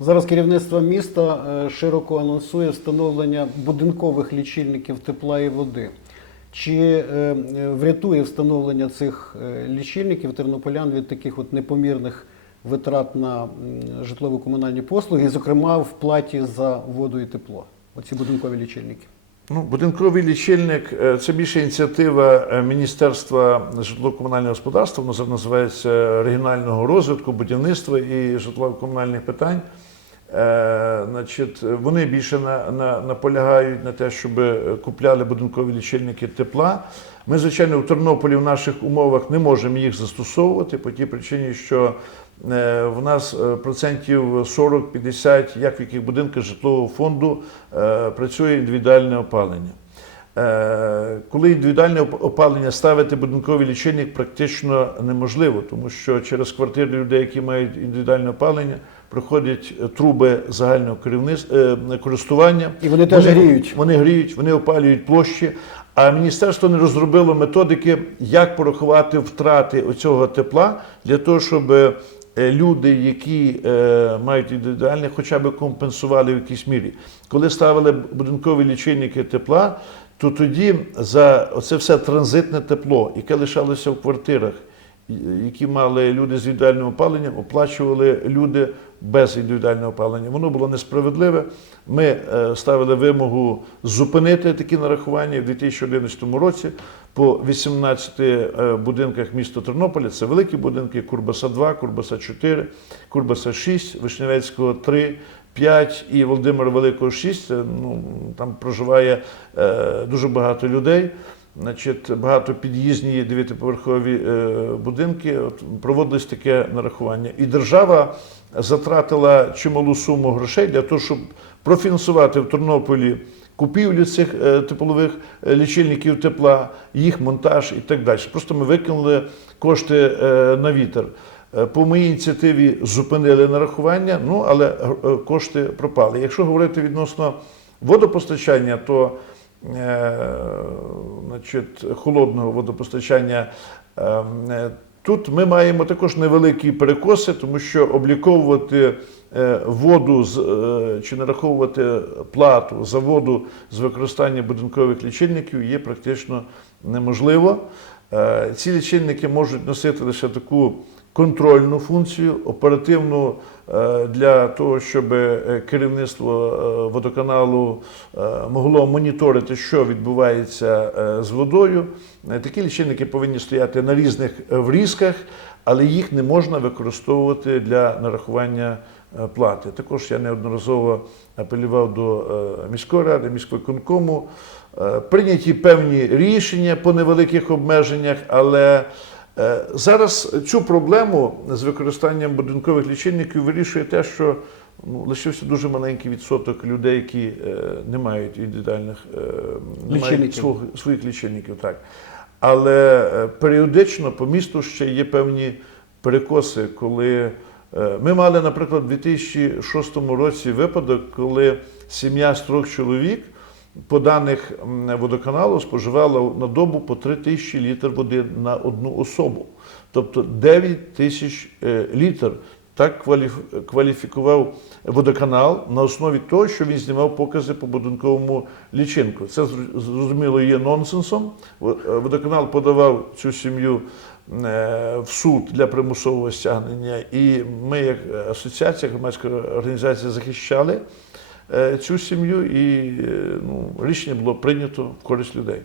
Зараз керівництво міста е, широко анонсує встановлення будинкових лічильників тепла і води. Чи е, е, врятує встановлення цих лічильників тернополян від таких от непомірних витрат на житлово-комунальні послуги, зокрема в платі за воду і тепло? Оці будинкові лічильники. Ну, будинковий лічильник це більше ініціатива Міністерства житлово-комунального господарства, воно називається регіонального розвитку, будівництва і житлово-комунальних питань. Е, значить, вони більше на, на, наполягають на те, щоб купляли будинкові лічильники тепла. Ми, звичайно, в Тернополі в наших умовах не можемо їх застосовувати по тій причині, що е, в нас е, процентів 40-50, як в яких будинках житлового фонду, е, працює індивідуальне опалення. Е, Коли індивідуальне опалення ставити будинковий лічильник практично неможливо, тому що через квартири людей, які мають індивідуальне опалення, проходять е, труби загального керівництва користування. І вони теж гріють. Вони гріють, вони опалюють площі. А міністерство не розробило методики, як порахувати втрати оцього тепла для того, щоб е, люди, які е, мають індивідуальне, хоча б компенсували в якійсь мірі. Коли ставили будинкові лічильники тепла, то тоді за оце все транзитне тепло, яке лишалося в квартирах, які мали люди з індивідуальним опаленням, оплачували люди без індивідуального опалення. Воно було несправедливе. Ми е, ставили вимогу зупинити такі нарахування в 2011 році по 18 е, будинках міста Тернополя. Це великі будинки Курбаса 2, Курбаса 4, Курбаса 6, Вишневецького 3, 5 і Володимира Великого 6. Ну, там проживає е, дуже багато людей. Значить, багатопід'їзні дев'ятиповерхові е, будинки. От, проводилось таке нарахування. І держава затратила чималу суму грошей для того, щоб профінансувати в Тернополі купівлю цих е, теплових е, лічильників тепла, їх монтаж і так далі. Просто ми викинули кошти на вітер. По моїй ініціативі зупинили нарахування, ну але кошти пропали. Якщо говорити відносно водопостачання, то значить, холодного водопостачання. е, е, Тут ми маємо також невеликі перекоси, тому що обліковувати е, воду з, е, чи нараховувати плату за воду з використання будинкових лічильників є практично неможливо. Е, Ці лічильники можуть носити лише таку контрольну функцію, оперативну е, для того, щоб е, керівництво е, водоканалу могло моніторити, що відбувається з водою. Такі лічильники повинні стояти на різних врізках, але їх не можна використовувати для нарахування плати. Також я неодноразово апелював до міської ради, міськвиконкому. Прийняті певні рішення по невеликих обмеженнях, але Зараз цю проблему з використанням будинкових лічильників вирішує те, що ну, лишився дуже маленький відсоток людей, які е, не мають індивідуальних е, не мають своїх лічильників. Так. Але е, періодично по місту ще є певні перекоси, коли е, ми мали, наприклад, у 2006 році випадок, коли сім'я з трьох чоловік по даних водоканалу споживала на добу по 3 тисячі літр води на одну особу. Тобто 9 тисяч е, літр. Так кваліфікував водоканал на основі того, що він знімав покази по будинковому лічинку. Це зрозуміло є нонсенсом. Е, Водоканал подавав цю сім'ю е, в суд для примусового стягнення, і ми, як асоціація, громадська організація, захищали цю сім'ю, і е, ну, рішення було прийнято в користь людей.